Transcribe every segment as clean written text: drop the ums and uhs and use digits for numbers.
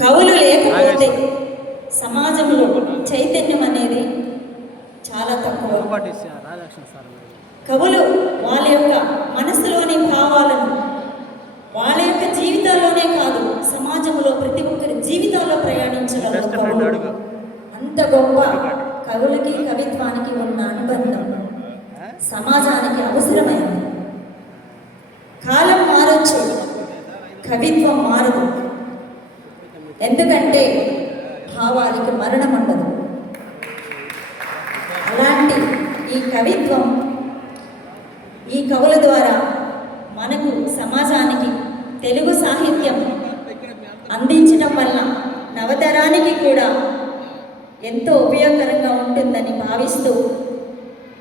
కవులు లేకపోతే సమాజంలో చైతన్యం అనేది చాలా తక్కువ. కవులు వాళ్ళ యొక్క మనసులోని భావాలను వాళ్ళ యొక్క జీవితాల్లోనే కాదు, సమాజంలో ప్రతి ఒక్కరి జీవితాల్లో ప్రయాణించగలరు కవులు. అంత గొప్ప కవులకి కవిత్వానికి ఉన్న అనుబంధం సమాజానికి అవసరమైంది. కాలం మారొచ్చు, కవిత్వం మారదు. ఎందుకంటే భావానికి మరణం ఉండదు. అలాంటి ఈ కవిత్వం ఈ కవుల ద్వారా మనకు సమాజానికి తెలుగు సాహిత్యం అందించడం వల్ల నవతరానికి కూడా ఎంతో ఉపయోగకరంగా ఉంటుందని భావిస్తూ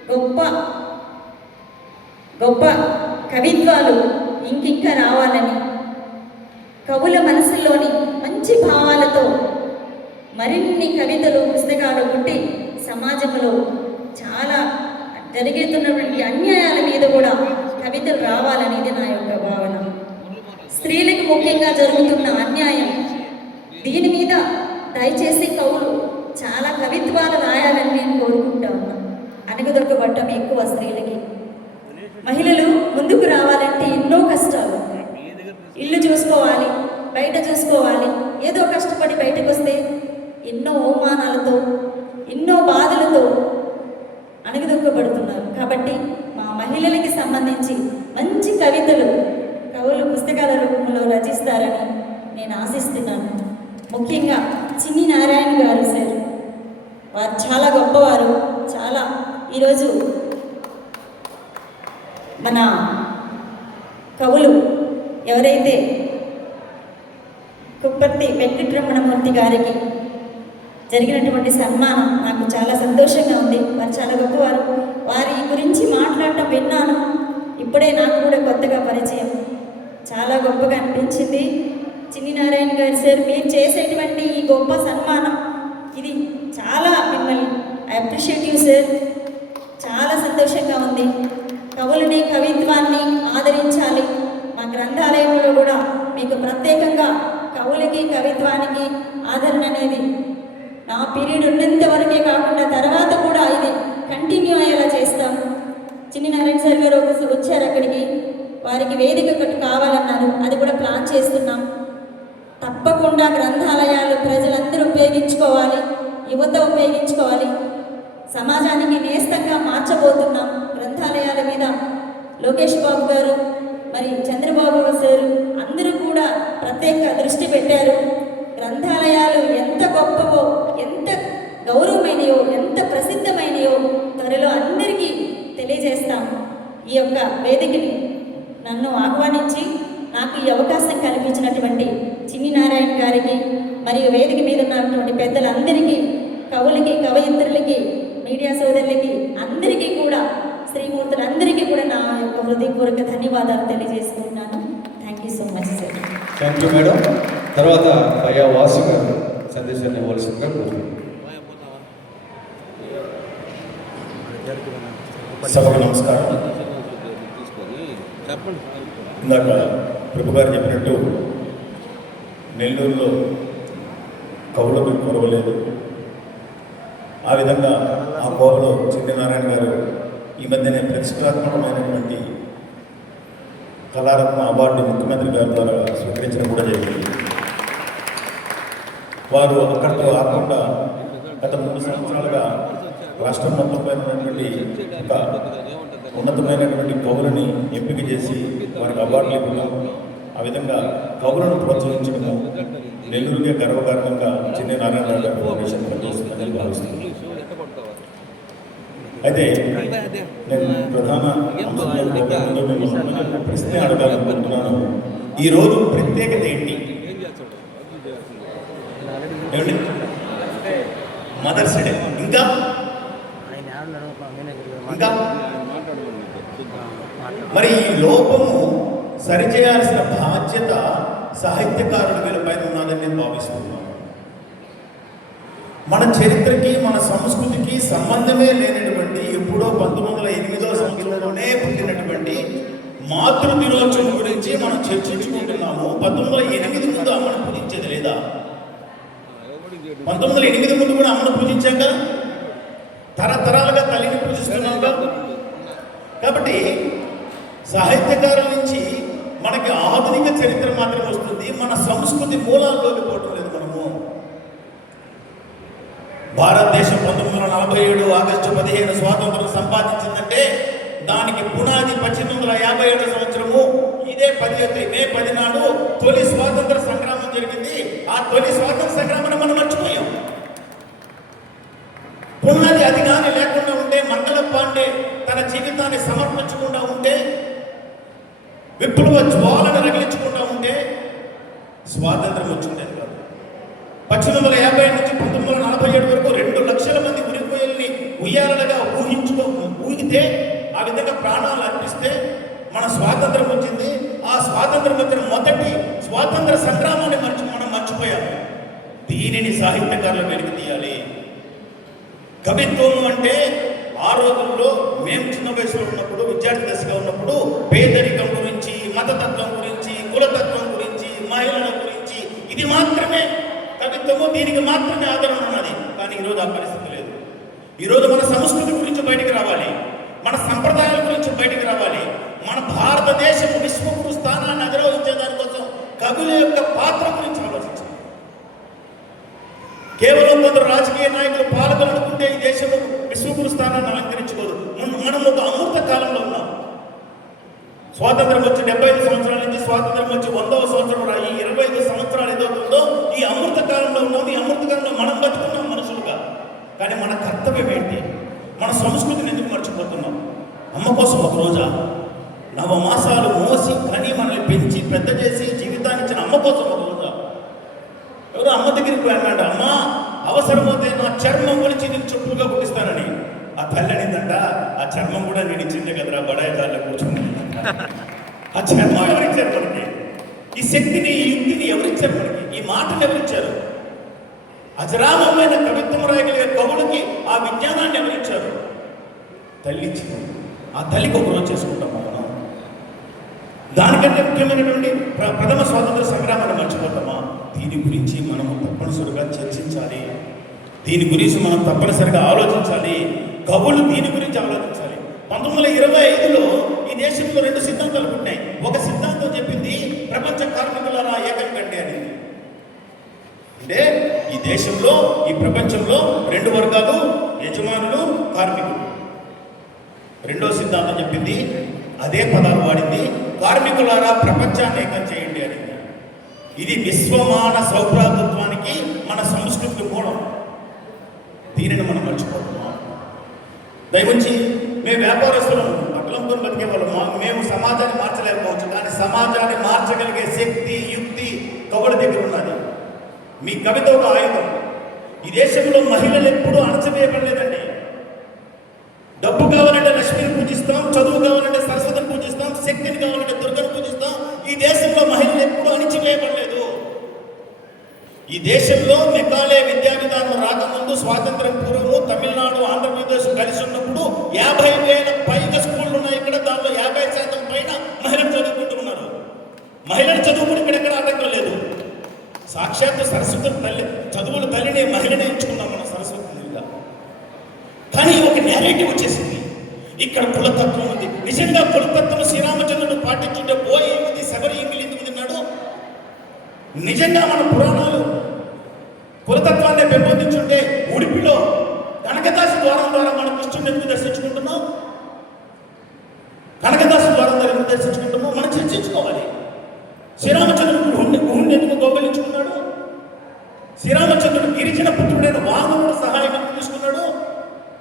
గొప్ప గొప్ప కవిత్వాలు ఇంకింకా రావాలని, కవుల మనసులోని మంచి భావాలతో మరిన్ని కవితలు పుస్తకాలు పుట్టి సమాజంలో చాలా జరుగుతున్నటువంటి అన్యాయాల మీద కూడా కవితలు రావాలనేది నా యొక్క భావన. స్త్రీలకు ముఖ్యంగా జరుగుతున్న అన్యాయం, దీని మీద దయచేసి కవులు చాలా కవిత్వాలు రాయాలని నేను కోరుకుంటా ఉన్నాను. అణగదొక్కబట్టం ఎక్కువ స్త్రీలకి. మహిళలు ముందుకు రావాలంటే ఎన్నో కష్టాలు, ఇల్లు చూసుకోవాలి, బయట చూసుకోవాలి. ఏదో కష్టపడి బయటకు వస్తే ఎన్నో అవమానాలతో ఎన్నో బాధలతో అణగదొక్కబడుతున్నారు. కాబట్టి మా మహిళలకి సంబంధించి మంచి కవితలు కవులు పుస్తకాల రూపంలో రచిస్తారని నేను ఆశిస్తున్నాను. ముఖ్యంగా చిన్ని నారాయణ గారు సార్, వారు చాలా గొప్పవారు. చాలా ఈరోజు మన కవులు ఎవరైతే కుప్పర్తి వెంకటరమణమూర్తి గారికి జరిగినటువంటి సన్మానం నాకు చాలా సంతోషంగా ఉంది. వారు చాలా గొప్పవారు. వారి గురించి మాట్లాడటం విన్నాను, ఇప్పుడే నాకు కూడా కొత్తగా పరిచయం. చాలా గొప్పగా అనిపించింది. చిన్ని నారాయణ గారు సార్, మీరు చేసేటువంటి ఈ గొప్ప సన్మానం ఇది చాలా మిమ్మల్ని అప్రిషియేట్ యూ సార్. చాలా సంతోషంగా ఉంది. కవులని కవిత్వాన్ని ఆదరించాలి. మా గ్రంథాలయంలో కూడా మీకు ప్రత్యేకంగా కవులకి కవిత్వానికి ఆదరణ అనేది నా పీరియడ్ ఉన్నంత వరకే కాకుండా తర్వాత కూడా ఇది కంటిన్యూ అయ్యేలా చేస్తాం. చిన్ని నారాయణ సార్ గారు ఒకసారి వచ్చారు అక్కడికి, వారికి వేదిక ఒకటి కావాలన్నారు, అది కూడా ప్లాన్ చేస్తున్నాం. తప్పకుండా గ్రంథాలయాలు ప్రజలందరూ ఉపయోగించుకోవాలి, యువత ఉపయోగించుకోవాలి. సమాజానికి నేస్తంగా మార్చబోతున్నాం. గ్రంథాలయాల మీద లోకేష్ బాబు గారు మరి చంద్రబాబు సార్ అందరూ కూడా ప్రత్యేక దృష్టి పెట్టారు. గ్రంథాలయాలు ఎంత గొప్పవో, ఎంత గౌరవమైనయో, ఎంత ప్రసిద్ధమైనయో త్వరలో అందరికీ తెలియజేస్తాం. ఈ యొక్క వేదికని నన్ను ఆహ్వానించి నాకు ఈ అవకాశం కల్పించినటువంటి చిన్ని నారాయణ గారికి మరియు వేదిక మీద ఉన్నటువంటి పెద్దలందరికీ, కవులకి, కవయిత్రులకి, మీడియా సోదరులకి అందరికీ కూడా, శ్రీమూర్తులందరికీ కూడా నా యొక్క హృదయపూర్వక ధన్యవాదాలు తెలియజేసుకుంటున్నాను. Thank you so much sir. Thank you madam. తర్వాత అయ్యా వాసు గారు సందేశాన్ని ఇవ్వాల్సిందిగా కోరుతున్నాను. సభకు నమస్కారం. ఇందాక ప్రభు గారు చెప్పినట్టు నెల్లూరులో కవులకు కొరవలేదు. ఆ విధంగా ఆ కోవలో చిన్ని నారాయణ గారు ఈ మధ్యనే ప్రతిష్టాత్మకమైనటువంటి కళారత్న అవార్డు ముఖ్యమంత్రి గారి ద్వారా స్వీకరించడం కూడా జరిగింది. వారు అక్కడితో కాకుండా గత 3 సంవత్సరాలుగా రాష్ట్రం మొత్తం పైన ఉన్నటువంటి ఒక ఉన్నతమైనటువంటి కవులని ఎంపిక చేసి వారికి అవార్డులు ఇవ్వడం, ఆ విధంగా కవులను ప్రోత్సహించడము నెల్లూరుకే గర్వకారణంగా చిన్ని నారాయణ గారి ఫౌండేషన్ పనిచేస్తుందని భావిస్తున్నాను. అయితే నేను ప్రధాన ప్రశ్న అడగాలనుకుంటున్నాను. ఈరోజు ప్రత్యేకత ఏంటి? మదర్స్ డే, ఇంకా ఇంకా మరి ఈ లోపము సరిచేయాల్సిన బాధ్యత సాహిత్యకారుల వీళ్ళపైన ఉన్నదని నేను భావిస్తున్నాను. మన చరిత్రకి, మన సంస్కృతికి సంబంధమే లేనటువంటి, ఎప్పుడో 1908వ సంవత్సరంలోనే పుట్టినటువంటి మాతృ దినోత్సవం గురించి మనం చర్చించుకుంటున్నాము. 1908 ముందు అమ్మను పూజించేది లేదా? 1908 ముందు కూడా అమ్మను పూజించాక తరతరాలుగా తల్లిని పూజిస్తున్నాంగా. కాబట్టి సాహిత్యకారుల నుంచి మనకి ఆధునిక చరిత్ర మాత్రం వస్తుంది, మన సంస్కృతి మూలాల్లోకి పోవడం లేదు. మనము భారతదేశం 1947 ఆగస్టు 15 స్వాతంత్రం సంపాదించిందంటే దానికి పునాది 1857 సంవత్సరము ఇదే మే 10 నాడు తొలి స్వాతంత్ర సంగ్రామం జరిగింది. ఆ తొలి స్వాతంత్ర సంగ్రామాన్ని మనం మర్చిపోయాం. పునాది అది కానీ లేకుండా ఉంటే, మంగళ పాండే తన జీవితాన్ని సమర్పించకుండా ఉంటే, విప్లవ జ్వాలను రగిలించకుండా ఉంటే స్వాతంత్రం వచ్చిండేది కాదు. 1850 నుంచి 1947 వరకు 2 లక్షల మంది ఉరిపోయల్ని ఉయ్యాలగా ఊగితే, ఆ విధంగా ప్రాణాలు అర్పిస్తే మన స్వాతంత్రం వచ్చింది. ఆ స్వాతంత్రం వచ్చిన మొదటి స్వాతంత్ర సంగ్రామాన్ని మనం మర్చిపోయాము. దీనిని సాహిత్యకారులు వెలికి తీయాలి. కవిత్వం అంటే ఆ రోజుల్లో మేము చిన్న వయసులో ఉన్నప్పుడు, విద్యార్థి దశగా ఉన్నప్పుడు పేదరికం గురించి, మతతత్వం గురించి, కులతత్వం గురించి, మహిళల గురించి ఇది మాత్రమే కవిత్వము, దీనికి మాత్రమే ఆదరణ ఉన్నది. కానీ ఈరోజు ఆ పరిస్థితి లేదు. ఈరోజు మన సంస్కృతి గురించి బయటికి రావాలి, మన సంప్రదాయాల గురించి బయటికి రావాలి. మన భారతదేశం విశ్వగురు స్థానాన్ని అధిరోహించే దానికోసం కవుల యొక్క పాత్ర గురించి ఆలోచించాలి. కేవలం కొందరు రాజకీయ నాయకులు పాల్గొనుకుంటే ఈ దేశము విశ్వగురు స్థానాన్ని అలంకరించుకోదు. మనం ఒక అమృత కాలంలో ఉన్నాం. స్వాతంత్రం వచ్చి 75 సంవత్సరాల నుంచి స్వాతంత్రం వచ్చి 100వ సంవత్సరం ఈ 25 సంవత్సరాలు ఏదవుతుందో ఈ అమృత కాలంలో ఉన్నాం. ఈ అమృత కాలంలో మనం బతుకున్నాం మనుషులుగా. కానీ మన కర్తవ్యం ఏంటి? మన సంస్కృతిని ఎందుకు మర్చిపోతున్నాం? అమ్మ కోసం ఒక రోజా, 9 మాసాలు మోసి కని మనల్ని పెంచి పెద్ద చేసి జీవితాన్ని ఇచ్చిన అమ్మ కోసం ఒక రోజా? ఎవరు అమ్మ దగ్గరికి పోయాడు, అమ్మ అవసరమైతే నా చర్మం ఒలిచి నేను చుట్టూగా పుట్టిస్తానని. ఆ తల్లి అనిందంట, ఆ చర్మం కూడా నేను ఇచ్చిందే కదరా బడాయి దారిలో కూర్చుని. ఆ చర్మం ఎవరిచ్చారు మనకి? ఈ శక్తిని, ఈ యుక్తిని ఎవరిచ్చారు మనకి? ఈ మాటను ఎవరిచ్చారు? అజరామమైన కవిత్వం రాయగలిగే కవులకి ఆ విజ్ఞానాన్ని ఎవరిచ్చారు? తల్లి ఇచ్చింది. ఆ తల్లికి ఒక రోజు చేసుకుంటాం మనం. దానికంటే ముఖ్యమైనటువంటి ప్రథమ స్వాతంత్ర సంగ్రామాన్ని మర్చిపోతామా? దీని గురించి మనము తప్పనిసరిగా చర్చించాలి. దీని గురించి మనం తప్పనిసరిగా ఆలోచించాలి. కవులు దీని గురించి ఆలోచించాలి. 1925లో ఈ దేశంలో 2 సిద్ధాంతాలు పుట్టినాయి. ఒక సిద్ధాంతం చెప్పింది ప్రపంచ కార్మికులారా ఏకం కండి అనేది. అంటే ఈ దేశంలో, ఈ ప్రపంచంలో 2 వర్గాలు, యజమానులు, కార్మికులు. రెండో సిద్ధాంతం చెప్పింది అదే పదాలు వాడింది, కార్మికులారా ప్రపంచాన్ని ఏకం చేయండి అనేది. ఇది విశ్వమాన సౌభ్రాతృత్వానికి, మన సంస్కృతికి మూలం. దీనిని మనం మర్చిపోతున్నాం. దయవుంచి మేము వ్యాపారస్తులను అట్లంకొని బతికే వాళ్ళం. మేము సమాజాన్ని మార్చలేకపోవచ్చు, కానీ సమాజాన్ని మార్చగలిగే శక్తి, యుక్తి కవుల దగ్గర ఉన్నది. మీ కవిత ఒక ఆయుధం. ఈ దేశంలో మహిళలు ఎప్పుడూ అణచివేయబడలేదండి. డబ్బు కావాలంటే లక్ష్మిని పూజిస్తాం, చదువు కావాలంటే సరస్వతిని పూజిస్తాం, శక్తిని కావాలంటే దుర్గను పూజిస్తాం. ఈ దేశంలో మహిళలు ఎప్పుడూ అణచివేయబడలేదు. ఈ దేశంలో మెకాలే విద్యా విధానం రాకముందు, స్వాతంత్రం పూర్వము తమిళనాడు, ఆంధ్రప్రదేశ్ కలిసి ఉన్నప్పుడు 50,000 పైగా స్కూళ్ళు ఉన్నాయి ఇక్కడ. దానిలో 50% పైన మహిళలు చదువుకుంటున్నారు. మహిళలు చదువుకుని ఇక్కడెక్కడ ఆటంకం లేదు. సాక్షాత్తు సరస్వతి తల్లి, చదువుల తల్లిని, మహిళనే ఎంచుకున్నాం మనం సరస్వతి తల్లిగా. కానీ ఒక నేరేటివ్ వచ్చేసింది, ఇక్కడ కులతత్వం ఉంది. నిజంగా కులతత్వం శ్రీరామచంద్రుడు పాటించుంటే పోయి ఉంది శబరి ఇంగిలి ఎందుకు తిన్నాడు? నిజంగా మన పురాణాలు కులతత్వాన్ని పెంపొందించుంటే ఉడిపిలో కనకదాసు ద్వారం ద్వారా మనం కృష్ణుని ఎందుకు దర్శించుకుంటున్నాం? కనకదాసు ద్వారం ద్వారా ఎందుకు దర్శించుకుంటున్నాం? మనం చర్చించుకోవాలి. శ్రీరామచంద్రుడు గుహుణ్ణి ఎందుకు గౌరవించుకున్నాడు? శ్రీరామచంద్రుడు గిరిజన పుత్రుడైన వామనుడు సహాయం ఎందుకు తీసుకున్నాడు?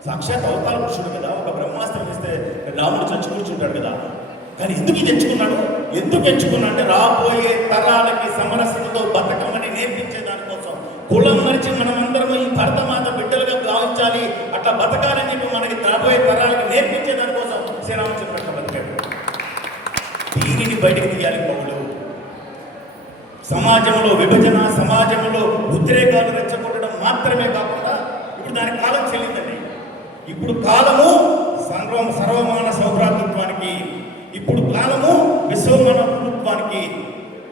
సాక్షాత్ అవతార పురుషుడు కదా. ఒక బ్రహ్మాస్త్రం ఇస్తే రాముడు చచ్చి కూర్చుంటాడు కదా. కానీ ఎందుకు ఇది ఎంచుకున్నాడు? ఎందుకు ఎంచుకున్నా అంటే రాబోయే తరాలకి సమరసతతో బతకమని నేర్పించే దానికోసం. కులం మరిచి మనమందరం ఈ భరతమాత బిడ్డలుగా భావించాలి, అట్లా బతకాలని చెప్పి మనకి రాబోయే తరాలకి నేర్పించే దానికోసం శ్రీరామచంద్రుడు అట్లా బతికాడు. దీనిని బయటకు తీయాలి కవులు. సమాజంలో విభజన, సమాజంలో ఉద్రేకాలు రెచ్చగొట్టడం మాత్రమే కాకుండా ఇప్పుడు దాని కాలం చెల్లిందండి. ఇప్పుడు కాలము సర్వమాన సౌభ్రాతృత్వానికి, ఇప్పుడు కాలము విశ్వమాన ప్రభుత్వానికి.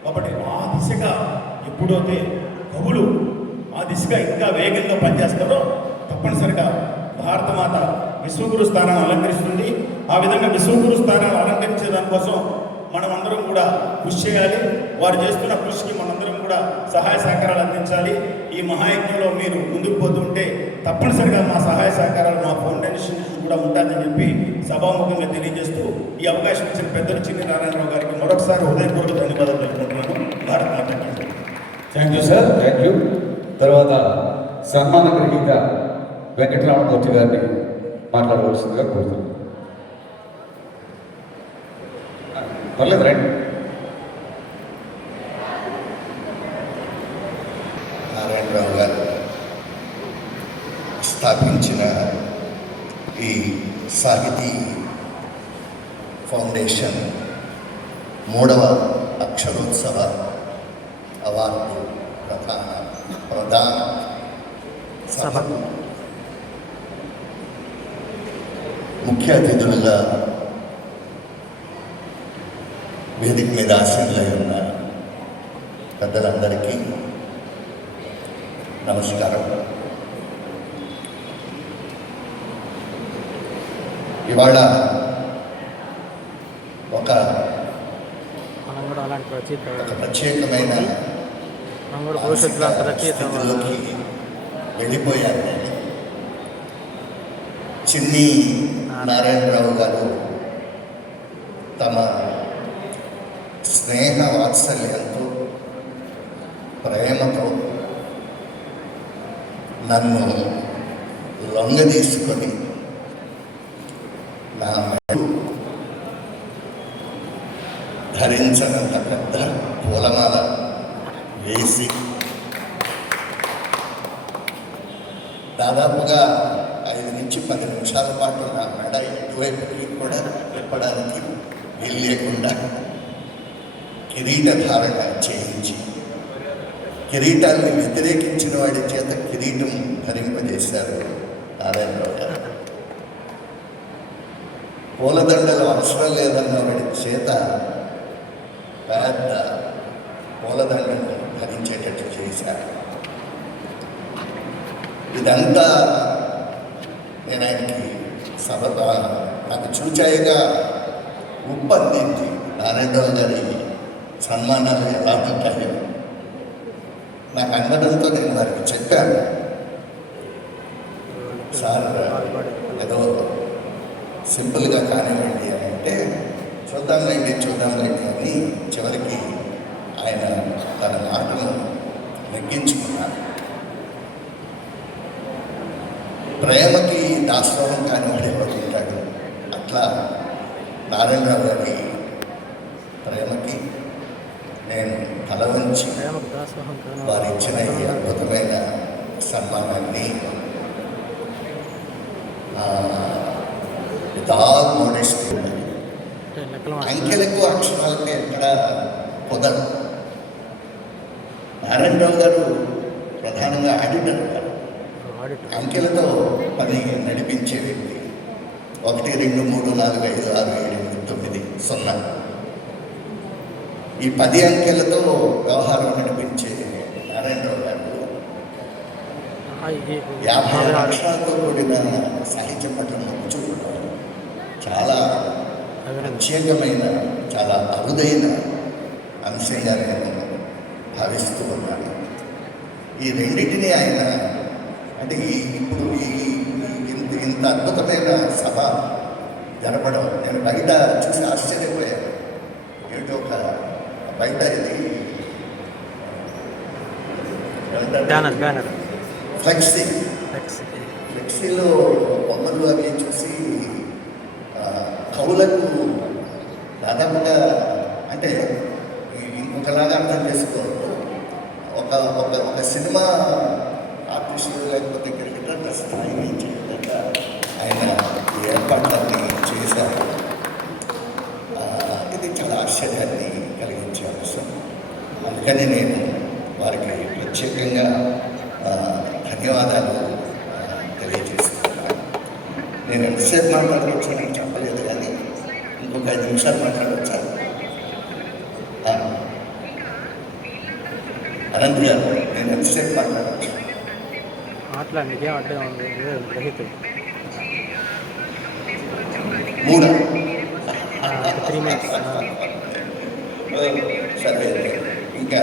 కాబట్టి ఆ దిశగా ఎప్పుడైతే కవులు ఆ దిశగా ఇంకా వేగంగా పనిచేస్తారో తప్పనిసరిగా భారతమాత విశ్వగురు స్థానాన్ని అలంకరిస్తుంది. ఆ విధంగా విశ్వగురు స్థానాన్ని అలంకరించే దానికోసం మనమందరం కూడా కృషి చేయాలి. వారు చేస్తున్న కృషికి మనందరం కూడా సహాయ సహకారాలు అందించాలి. ఈ మహాయజ్ఞంలో మీరు ముందుకు పోతుంటే తప్పనిసరిగా మా సహాయ సహకారాలు మా ఫౌండేషన్ కూడా ఉంటుందని చెప్పి సభాముఖంగా తెలియజేస్తూ ఈ అవకాశం ఇచ్చిన పెద్దలు చిన్ని నారాయణరావు గారికి మరొకసారి హృదయపూర్వక ధన్యవాదాలు తెలుపుకుంటున్నాను. భారత్ మాతకి. Thank you sir, thank you. తర్వాత సన్మాన గ్రహీత వెంకటరామమూర్తి గారిని మాట్లాడవలసిందిగా కోరుతున్నాను. పర్లేదు రండి. నారాయణరావు గారు స్థాపించిన ఈ సాహితీ ఫౌండేషన్ 3వ అక్షరోత్సవ అవార్డు ప్రధాన సభకు ముఖ్య అతిథులుగా వేదిక మీద ఆసీనులై ఉన్న పెద్దలందరికీ నమస్కారం. ఇవాళ ఒక ప్రత్యేకమైన స్థితిలోకి వెళ్ళిపోయాను. చిన్ని నారాయణరావు గారు తమ స్నేహ వాత్సల్యంతో ప్రేమతో నన్ను లొంగదీసుకొని నా మెడకు ధరించనంత పెద్ద పూలమాల వేసి దాదాపుగా 5 నుంచి 10 నిమిషాల పాటు నా మెడ ఎటువైపుకి కూడా తిప్పడానికి వీలు లేకుండా కిరీట ధారణ చేయించి కిరీటాన్ని వ్యతిరేకించిన వాడి చేత కిరీటం ధరింపజేశారు నారాయణరావు గారు. పూలదండలు అవసరం లేదన్న వాడి చేత పెద్ద పూలదండలు ధరించేటట్టు చేశారు. ఇదంతా నేను ఆయనకి నాకు చూచాయిగా ఉప్పందించి నారాయణరావు గారి సన్మానాలు ఎలా ఉంటాయో నాకు అందడంతో నేను వారికి చెప్పాను, సార్ ఏదో సింపుల్గా కానివ్వండి అని అంటే చూద్దాంలేండి అని చివరికి ఆయన తన మాటను నెగ్గించుకున్నారు. ప్రేమకి దాసోహం కానివాడు ఎవరు ఉంటాడు, అట్లా నారాయణరావు గారి ప్రేమకి నేను తల వంచి వారు ఇచ్చిన ఈ అద్భుతమైన సన్మానాన్ని వితౌట్ మోడెస్టీ అంకెలకు అక్షరాలకు ఎక్కడ కుదరదు. నారాయణరావు గారు ప్రధానంగా ఆడిటర్ గారు, అంకెలతో పని నడిపించే వ్యక్తి. 1, 2, 3, 4, 5, 6, 7, 8, 9, 0 ఈ 10 అంకెలతో వ్యవహారం నడిపించే నారాయణరావు గారు 50 అక్షరాలతో కూడిన సాహిత్యం పట్ల మొగ్గు చూపడం చాలా ప్రత్యేకమైన, చాలా అరుదైన అంశంగా నేను భావిస్తూ ఉన్నాను. ఈ రెండింటినీ ఆయన అంటే ఇప్పుడు ఇంత అద్భుతమైన సభ జరపడం నేను బయట చూసి ఆశ్చర్యపోయాను. ఏమిటి ఒక బయట ఇది ఫ్లెక్సీలో బొమ్మలు అవి చూసి కవులకు దాదాపుగా అంటే ఇంకొకలాగా అర్థం చేసుకోవద్దు. ఒక సినిమా ఆర్టిస్టులు లేకపోతే క్రికెటర్ స్థాయి నుంచి ఆయన ఏర్పాట్లన్నీ చేశారు. ఇది చాలా ఆశ్చర్యాన్ని కలిగించే అంశం. అందుకని నేను వారికి ప్రత్యేకంగా ధన్యవాదాలు తెలియజేస్తున్నాను. నేను ఎంతసేపు మాట్లాడవచ్చు అని చెప్పలేదు, కానీ ఇంకొక 5 నిమిషాలు మాట్లాడవచ్చా? అనంత్ గారు, నేను ఎంతసేపు మాట్లాడవచ్చు? మాట్లాడడానికి అడ్డం ఉంది రహితుడు 3 3 minutes. సరే, ఇంకా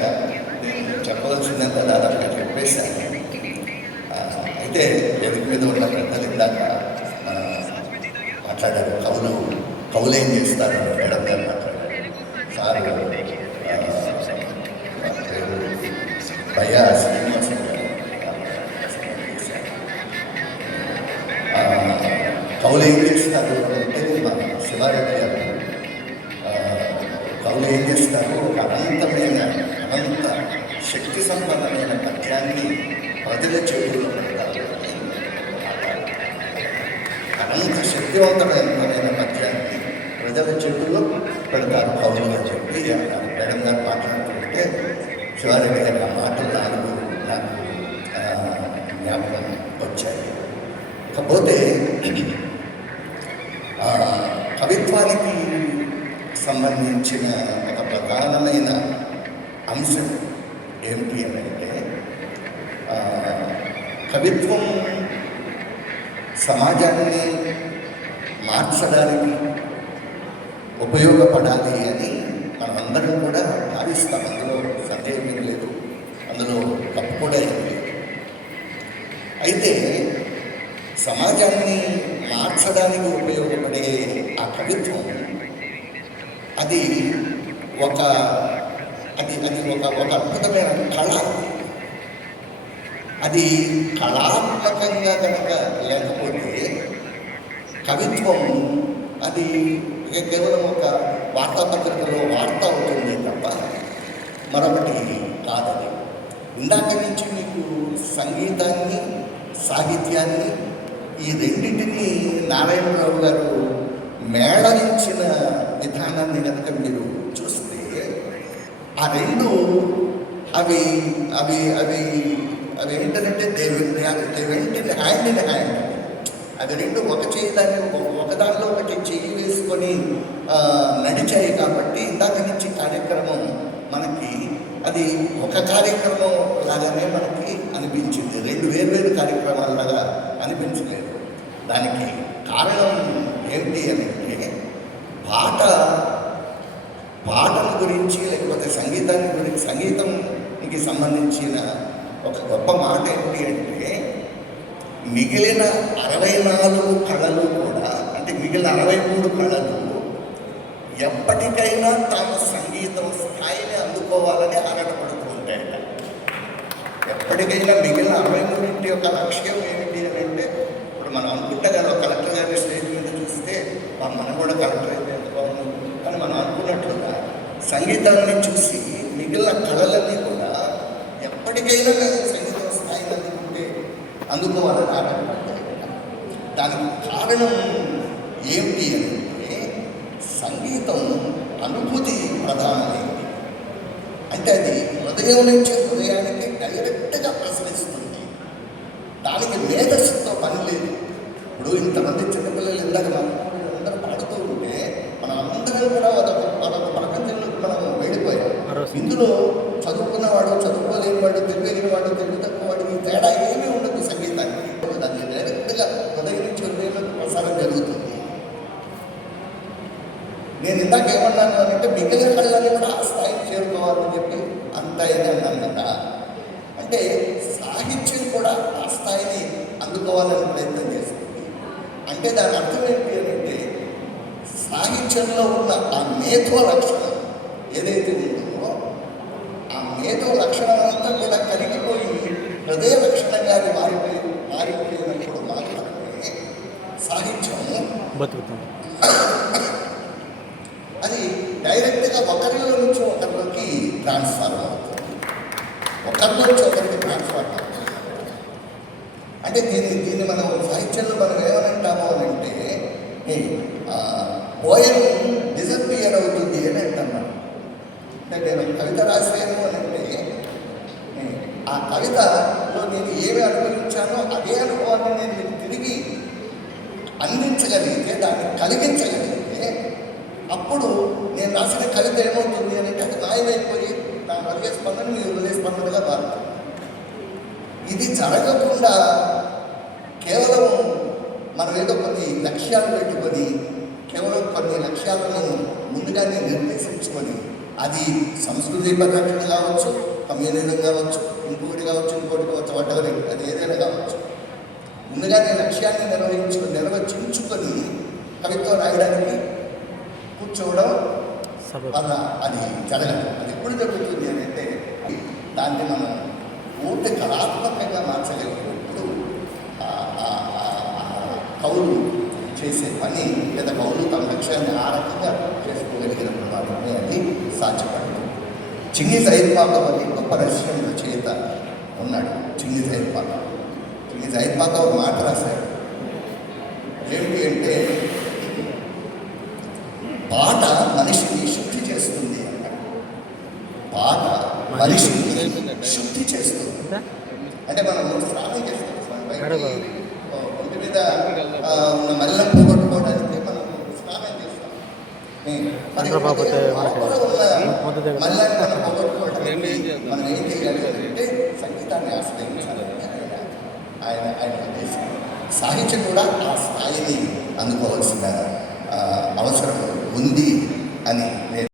నేను చెప్పవలసిందంతా దాదాపుగా చెప్పేశాను. అయితే ఎదురు మీద ఉన్న పెద్దలు ఇందాక మాట్లాడారు. కవులు ఏం చేస్తారు మేడం గారు మాట్లాడారు. సార్ భయ్యా శ్రీనివాసం గారు కవులు ఏం చేస్తారు అంటే మా శివారెడ్డి గారు కవులు ఏం చేస్తారు, ఒక అనంత శక్తి సంపన్నమైన పద్యాన్ని ప్రజల చేతుల్లో పెడతారు. అనంత శక్తివంతమైన పద్యాన్ని ప్రజల చేతుల్లో పెడతారు కవులు అని చెప్పి మేడం గారు మాట్లాడుతుంటే శివారెడ్డి గారు ఆ మాటలు నాకు జ్ఞాపకం వచ్చాయి. కాకపోతే కవిత్వానికి సంబంధించిన ఒక ప్రధానమైన అంశం ఏమిటి అని అంటే కవిత్వం సమాజాన్ని మార్చడానికి ఉపయోగపడాలి అని మనమందరం కూడా భావిస్తాం. అందులో సందేహం ఏం లేదు, అందులో తప్పు కూడా ఏం లేదు. అయితే సమాజాన్ని మార్చడానికి ఉపయోగపడే ఆ కవిత్వం అది ఒక అద్భుతమైన కళ. అది కళాత్మకంగా కనుక లేకపోతే కవిత్వం అది కేవలం ఒక వార్తాపత్రికలో వార్త అవుతుంది తప్ప మరొకటి కాదని. ఇందాక నుంచి మీకు సంగీతాన్ని సాహిత్యాన్ని ఈ రెండింటినీ నారాయణరావు గారు మేళవించిన విధానాన్ని కనుక మీరు చూస్తే ఆ రెండు అవి అవి అవి అవి ఏంటంటే దే వెంట హ్యాండ్ ఇన్ హ్యాండ్. అవి రెండు ఒకదానిలో ఒకటి చెయ్యి వేసుకొని నడిచాయి. కాబట్టి ఇందాక నుంచి కార్యక్రమం మనకి అది ఒక కార్యక్రమం లాగానే మనకి అనిపించింది, రెండు వేర్వేరు కార్యక్రమాలలాగా అనిపించలేదు. దానికి కారణం ఏంటి అని అంటే పాటల గురించి లేకపోతే సంగీతానికి సంబంధించిన ఒక గొప్ప మాట ఏంటి అంటే మిగిలిన 64 కళలు కూడా, అంటే మిగిలిన 63 కళలు ఎప్పటికైనా తాము సంగీతం స్థాయిని అందుకోవాలని ఆరాటపడుతూ ఉంటాయట. ఎప్పటికైనా మిగిలిన 63 యొక్క లక్ష్యం ఏమిటి అని అంటే, ఇప్పుడు మనం అనుకుంటే కదా కలెక్టర్ గారి స్టేజ్ మీద చూస్తే మనం కూడా కలెక్టర్ అయితే అని మనం అనుకున్నట్లుగా సంగీతాన్ని చూసి మిగిలిన కళలన్నీ కూడా ఎప్పటికైనా సంగీతం స్థాయిని అందుకోవాలని ఆరాటపడతాయి. దానికి కారణం ఏమిటి అంటే సంగీతం అనుభూతి ప్రధానమైంది. అంటే అది హృదయం నుంచి హృదయానికి డైరెక్ట్గా ప్రసరిస్తుంది. దానికి మేధస్సుతో పని లేదు. ఇప్పుడు ఇంతమంది చిన్నపిల్లలు ఇందాక అందరూ పాడుతూ ఉంటే మనం అందరం కూడా అదొక ప్రపంచంలో మనం వెళ్ళిపోయాం. ఇందులో చదువుకున్నవాడు, చదువుకోలేనివాడు, తెలియనివాడు, తెలివి తక్కువ వాడికి తేడా ఏమీ ఉండదు సంగీతానికి. దాన్ని డైరెక్ట్గా హృదయం నుంచి హృదయంలోకి ప్రసారం జరుగుతుంది. నేను ఇందాక ఏమన్నాను అంటే మిగిలిన కళలని కూడా ఆ స్థాయికి చేరుకోవాలని చెప్పి అంత ఇది అన్నాను కదా. అంటే సాహిత్యం కూడా ఆ స్థాయిని అందుకోవాలని ప్రయత్నం చేస్తుంది. అంటే దాని అర్థం ఏంటి అంటే సాహిత్యంలో ఉన్న ఆ మేధో లక్షణం ఏదైతే ఉందో ఆ మేధో లక్షణం అంతా కూడా కరిగిపోయి హృదయ లక్షణంగా అది మారిపోయినప్పుడు మాత్రమే సాహిత్యం బతుకుతుంది. అది డైరెక్ట్గా ఒకరిలో నుంచి ఒకరిలోకి ట్రాన్స్ఫార్మ్ అవుతుంది, ఒకరిలో నుంచి ఒకరికి ట్రాన్స్ఫార్మ్ అవుతుంది. అంటే దీన్ని మనం సాహిత్యంలో మనం ఏమనంటామో అంటే పోయం డిజపియర్ అవుతుంది అని అంటున్నాను. అంటే నేను కవిత రాశాను అని అంటే ఆ కవితలో నేను ఏమి అనుభవించానో అదే అనుభవాన్ని నేను మీకు తిరిగి అందించగలిగితే, దాన్ని కలిగించగలిగితే అప్పుడు నేను రాసిన కవిత ఏమవుతుంది అని అంటే అది మాయమైపోయి నా హృదయ స్పందన మీ హృదయ స్పందనగా మారుతుంది. ఇది జరగకుండా కేవలం మనం ఏదో కొన్ని లక్ష్యాలు పెట్టుకొని కేవలం కొన్ని లక్ష్యాలను ముందుగానే నిర్దేశించుకొని అది సంస్కృతి పరిరక్షణ కావచ్చు, కమ్యూనిజం కావచ్చు, ఇంకోటి కావచ్చు, వాటెవర్ అది ఏదైనా కావచ్చు. ముందుగానే లక్ష్యాన్ని నిర్వచించుకొని కవిత్వం రాయడానికి కూర్చోవడం అది జరగదు. అది ఎప్పుడు జరుగుతుంది అని అంటే దాన్ని మనం పూర్తి కళాత్మకంగా మార్చగలిగినప్పుడు కవులు చేసే పని లేదా కవులు తమ లక్ష్యాన్ని ఆ రకంగా చేసుకోగలిగినప్పుడు మాత్రమే అది సాధ్యపడుతుంది. చింగి జైపాకం అని గొప్ప రష్యన్ రచయిత ఉన్నాడు. చింగి జైపాకం ఒక మాట రాశాడు. ఏమిటి అంటే పాట మనిషిని శుద్ధి చేస్తుంది అన్నాడు. పాట మనిషిని శుద్ధి చేస్తుంది. అంటే మనం స్నానం చేస్తాం, ఒంటి మీద ఉన్న మల్లం పోగొట్టుకోవడానికి మనం స్నానం చేస్తాం. మరి మల్లాన్ని మనం పోగొట్టుకోవడానికి మనం ఏం చేయాలి అంటే సంగీతాన్ని ఆశ్రయించాలని ఆయన ఉద్దేశం. సాహిత్యం కూడా ఆ స్థాయిని అందుకోవాల్సిన అవసరం ఉంది అని నేను